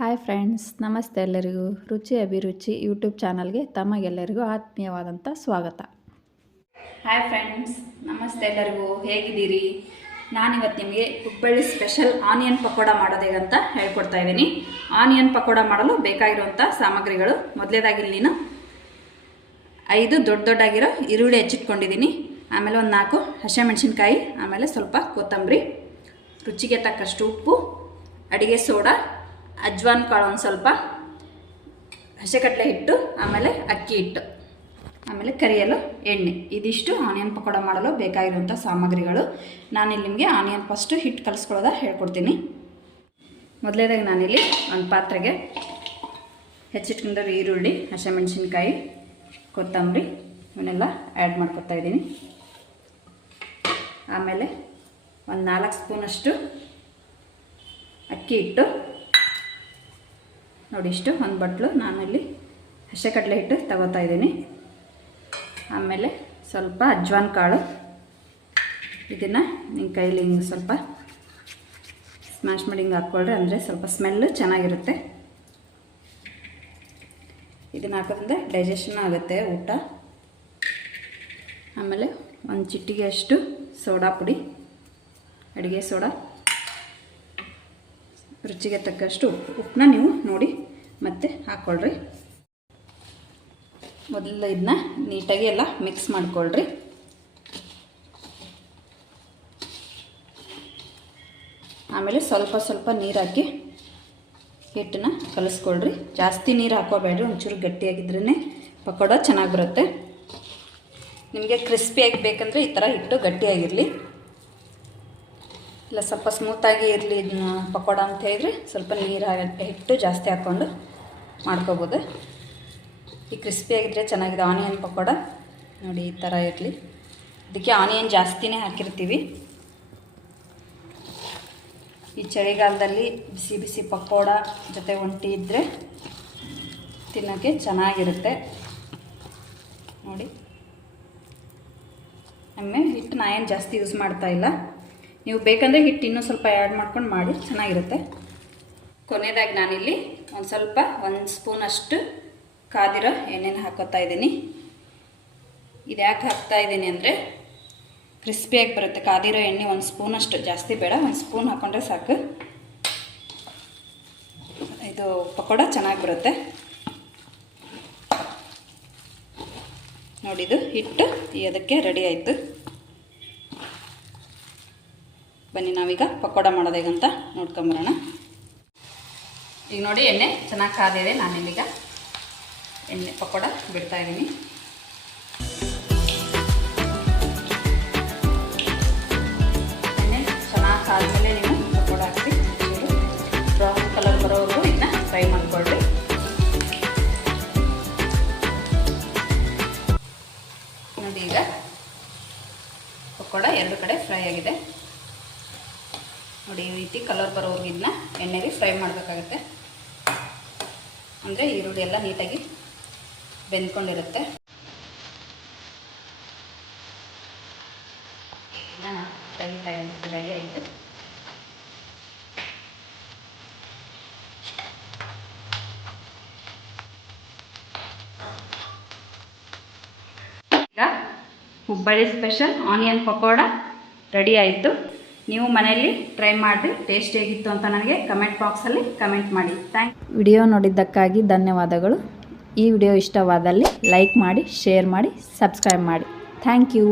Hi friends, ನಮಸ್ತೆ ಎಲ್ಲರಿಗೂ. ರುಚಿ ಅಭಿರುಚಿ ಯೂಟ್ಯೂಬ್ ಚಾನಲ್ಗೆ ತಮಗೆಲ್ಲರಿಗೂ ಆತ್ಮೀಯವಾದಂಥ ಸ್ವಾಗತ. ಹಾಯ್ ಫ್ರೆಂಡ್ಸ್, ನಮಸ್ತೆ ಎಲ್ಲರಿಗೂ. ಹೇಗಿದ್ದೀರಿ? ನಾನಿವತ್ತು ನಿಮಗೆ ಹುಬ್ಬಳ್ಳಿ ಸ್ಪೆಷಲ್ ಆನಿಯನ್ ಪಕೋಡ ಮಾಡೋದು ಹೇಗಂತ ಹೇಳ್ಕೊಡ್ತಾ ಇದ್ದೀನಿ. ಆನಿಯನ್ ಪಕೋಡ ಮಾಡಲು ಬೇಕಾಗಿರುವಂಥ ಸಾಮಗ್ರಿಗಳು ಮೊದಲೇದಾಗಿ ನೀನು. ಐದು ದೊಡ್ಡ ದೊಡ್ಡಾಗಿರೋ ಈರುಳ್ಳಿ ಹೆಚ್ಚಿಟ್ಕೊಂಡಿದ್ದೀನಿ. ಆಮೇಲೆ ಒಂದು ನಾಲ್ಕು ಹಸಿಮೆಣಸಿನ್ಕಾಯಿ, ಆಮೇಲೆ ಸ್ವಲ್ಪ ಕೊತ್ತಂಬರಿ, ರುಚಿಗೆ ತಕ್ಕಷ್ಟು ಉಪ್ಪು, ಅಡಿಗೆ ಸೋಡಾ ಅಜ್ವಾನ್ ಕಾಳು ಒಂದು ಸ್ವಲ್ಪ ಹಸೆಕಡಲೆ ಹಿಟ್ಟು, ಆಮೇಲೆ ಅಕ್ಕಿ ಹಿಟ್ಟು, ಆಮೇಲೆ ಕರಿಯಲು ಎಣ್ಣೆ. ಇದಿಷ್ಟು ಆನಿಯನ್ ಪಕೋಡ ಮಾಡಲು ಬೇಕಾಗಿರುವಂಥ ಸಾಮಗ್ರಿಗಳು. ನಾನಿಲ್ಲಿ ನಿಮಗೆ ಆನಿಯನ್ ಫಸ್ಟು ಹಿಟ್ಟು ಕಲಿಸ್ಕೊಳ್ಳೋದ ಹೇಳ್ಕೊಡ್ತೀನಿ. ಮೊದಲೇದಾಗಿ ನಾನಿಲ್ಲಿ ಒಂದು ಪಾತ್ರೆಗೆ ಹೆಚ್ಚಿಟ್ಕೊಂಡಿರೋ ಈರುಳ್ಳಿ, ಹಸಿಮೆಣಸಿನ್ಕಾಯಿ, ಕೊತ್ತಂಬರಿ ಇವನ್ನೆಲ್ಲ ಆ್ಯಡ್ ಮಾಡ್ಕೊತಾ ಇದ್ದೀನಿ. ಆಮೇಲೆ ಒಂದು ನಾಲ್ಕು ಸ್ಪೂನಷ್ಟು ಅಕ್ಕಿ ಹಿಟ್ಟು ನೋಡಿ ಇಷ್ಟು, ಒಂದು ಬಟ್ಲು ನಾನಿಲ್ಲಿ ಹಸೆಕಡಲೆ ಹಿಟ್ಟು ತಗೋತಾ ಇದ್ದೀನಿ. ಆಮೇಲೆ ಸ್ವಲ್ಪ ಅಜ್ವಾನ್ ಕಾಳು. ಇದನ್ನು ನಿಮ್ಮ ಕೈಲಿ ಹಿಂಗೆ ಸ್ವಲ್ಪ ಸ್ಮ್ಯಾಶ್ ಮಾಡಿ ಹಿಂಗೆ ಹಾಕ್ಕೊಳ್ರಿ, ಅಂದರೆ ಸ್ವಲ್ಪ ಸ್ಮೆಲ್ಲು ಚೆನ್ನಾಗಿರುತ್ತೆ. ಇದನ್ನು ಹಾಕೋದ್ರಿಂದ ಡೈಜೆಷನ್ ಆಗುತ್ತೆ ಊಟ. ಆಮೇಲೆ ಒಂದು ಚಿಟ್ಟಿಗೆ ಅಷ್ಟು ಸೋಡಾ ಪುಡಿ, ಅಡುಗೆ ಸೋಡಾ. ರುಚಿಗೆ ತಕ್ಕಷ್ಟು ಉಪ್ಪು ಉಪ್ಪನ್ನ ನೀವು ನೋಡಿ ಮತ್ತೆ ಹಾಕ್ಕೊಳ್ರಿ ಮೊದಲು ಇದನ್ನ ನೀಟಾಗಿ ಎಲ್ಲ ಮಿಕ್ಸ್ ಮಾಡ್ಕೊಳ್ರಿ. ಆಮೇಲೆ ಸ್ವಲ್ಪ ಸ್ವಲ್ಪ ನೀರು ಹಾಕಿ ಹಿಟ್ಟನ್ನ ಕಲಿಸ್ಕೊಳ್ರಿ. ಜಾಸ್ತಿ ನೀರು ಹಾಕೋಬೇಡ್ರಿ ಒಂಚೂರು ಗಟ್ಟಿಯಾಗಿದ್ರೇ ಪಕೋಡ ಚೆನ್ನಾಗಿ ಬರುತ್ತೆ. ನಿಮಗೆ ಕ್ರಿಸ್ಪಿಯಾಗಿ ಬೇಕಂದರೆ ಈ ಥರ ಹಿಟ್ಟು ಗಟ್ಟಿಯಾಗಿರಲಿ. ಇಲ್ಲ, ಸ್ವಲ್ಪ ಸ್ಮೂತಾಗಿ ಇರಲಿ ಇದನ್ನ ಪಕೋಡ ಅಂತ ಹೇಳಿದರೆ ಸ್ವಲ್ಪ ನೀರು ಹಿಟ್ಟು ಜಾಸ್ತಿ ಹಾಕ್ಕೊಂಡು ಮಾಡ್ಕೋಬೋದು. ಈ ಕ್ರಿಸ್ಪಿಯಾಗಿದ್ದರೆ ಚೆನ್ನಾಗಿದೆ ಆನಿಯನ್ ಪಕೋಡ. ನೋಡಿ, ಈ ಥರ ಇರಲಿ. ಇದಕ್ಕೆ ಆನಿಯನ್ ಜಾಸ್ತಿನೇ ಹಾಕಿರ್ತೀವಿ. ಈ ಚಳಿಗಾಲದಲ್ಲಿ ಬಿಸಿ ಬಿಸಿ ಪಕೋಡ ಜೊತೆ ಒಂಟಿ ಇದ್ದರೆ ತಿನ್ನೋಕ್ಕೆ ಚೆನ್ನಾಗಿರುತ್ತೆ. ನೋಡಿ. ಒಮ್ಮೆ ಹಿಟ್ಟು ನಾನು ಏನು ಜಾಸ್ತಿ ಯೂಸ್ ಮಾಡ್ತಾ ಇಲ್ಲ. ನೀವು ಬೇಕಂದರೆ ಹಿಟ್ಟು ಇನ್ನೂ ಸ್ವಲ್ಪ ಆ್ಯಡ್ ಮಾಡ್ಕೊಂಡು ಮಾಡಿ, ಚೆನ್ನಾಗಿರುತ್ತೆ. ಕೊನೆಯದಾಗಿ ನಾನಿಲ್ಲಿ ಒಂದು ಸ್ವಲ್ಪ, ಒಂದು ಸ್ಪೂನಷ್ಟು ಕಾದಿರೋ ಎಣ್ಣೆನ ಹಾಕೋತಾ ಇದ್ದೀನಿ. ಇದು ಯಾಕೆ ಹಾಕ್ತಾ ಇದ್ದೀನಿ ಅಂದರೆ ಕ್ರಿಸ್ಪಿಯಾಗಿ ಬರುತ್ತೆ. ಕಾದಿರೋ ಎಣ್ಣೆ ಒಂದು ಸ್ಪೂನಷ್ಟು ಜಾಸ್ತಿ ಬೇಡ, ಒಂದು ಸ್ಪೂನ್ ಹಾಕ್ಕೊಂಡ್ರೆ ಸಾಕು. ಇದು ಪಕೋಡ ಚೆನ್ನಾಗಿ ಬರುತ್ತೆ. ನೋಡಿದು ಹಿಟ್ಟು ಅದಕ್ಕೆ ರೆಡಿ ಆಯಿತು. ಬನ್ನಿ ನಾವೀಗ ಪಕೋಡ ಮಾಡೋದು ಹೇಗಂತ ನೋಡ್ಕೊಂಬರೋಣ. ಈಗ ನೋಡಿ ಎಣ್ಣೆ ಚೆನ್ನಾಗಿ ಕಾದಿದೆ ನಾನಿಲ್ಲೀಗ ಎಣ್ಣೆ ಪಕೋಡ ಬಿಡ್ತಾ ಇದ್ದೀನಿ. ಎಣ್ಣೆ ಚೆನ್ನಾಗಿ ಕಾದ್ಮೇಲೆ ನೀವು ಪಕೋಡ ಹಾಕಿ ಬ್ರೌನ್ ಕಲರ್ ಬರೋವರೆಗೂ ಇದನ್ನ ಫ್ರೈ ಮಾಡ್ಕೊಳ್ರಿ. ನೋಡಿ ಈಗ ಪಕೋಡ ಎರಡು ಕಡೆ ಫ್ರೈ ಆಗಿದೆ. ನೋಡಿ ಈ ರೀತಿ ಕಲರ್ ಬರೋವರೆಗೆ ಇದನ್ನ ಎಣ್ಣೆಗೆ ಫ್ರೈ ಮಾಡಬೇಕಾಗುತ್ತೆ. ಅಂದರೆ ಈರುಳ್ಳಿ ಎಲ್ಲ ನೀಟಾಗಿ ಬೆಂದ್ಕೊಂಡಿರುತ್ತೆ. ಫ್ರೈ ಫ್ರೈ ಆಯಿತು. ಈಗ Hubballi special onion pakoda ready ಆಯಿತು. ನೀವು ಮನೆಯಲ್ಲಿ ಟ್ರೈ ಮಾಡಿ ಟೇಸ್ಟ್ ಹೇಗಿತ್ತು ಅಂತ ನನಗೆ ಕಮೆಂಟ್ ಬಾಕ್ಸಲ್ಲಿ ಕಮೆಂಟ್ ಮಾಡಿ. ಥ್ಯಾಂಕ್ ವಿಡಿಯೋ ನೋಡಿದ್ದಕ್ಕಾಗಿ ಧನ್ಯವಾದಗಳು. ಈ ವಿಡಿಯೋ ಇಷ್ಟವಾದಲ್ಲಿ ಲೈಕ್ ಮಾಡಿ ಶೇರ್ ಮಾಡಿ ಸಬ್ಸ್ಕ್ರೈಬ್ ಮಾಡಿ. Thank you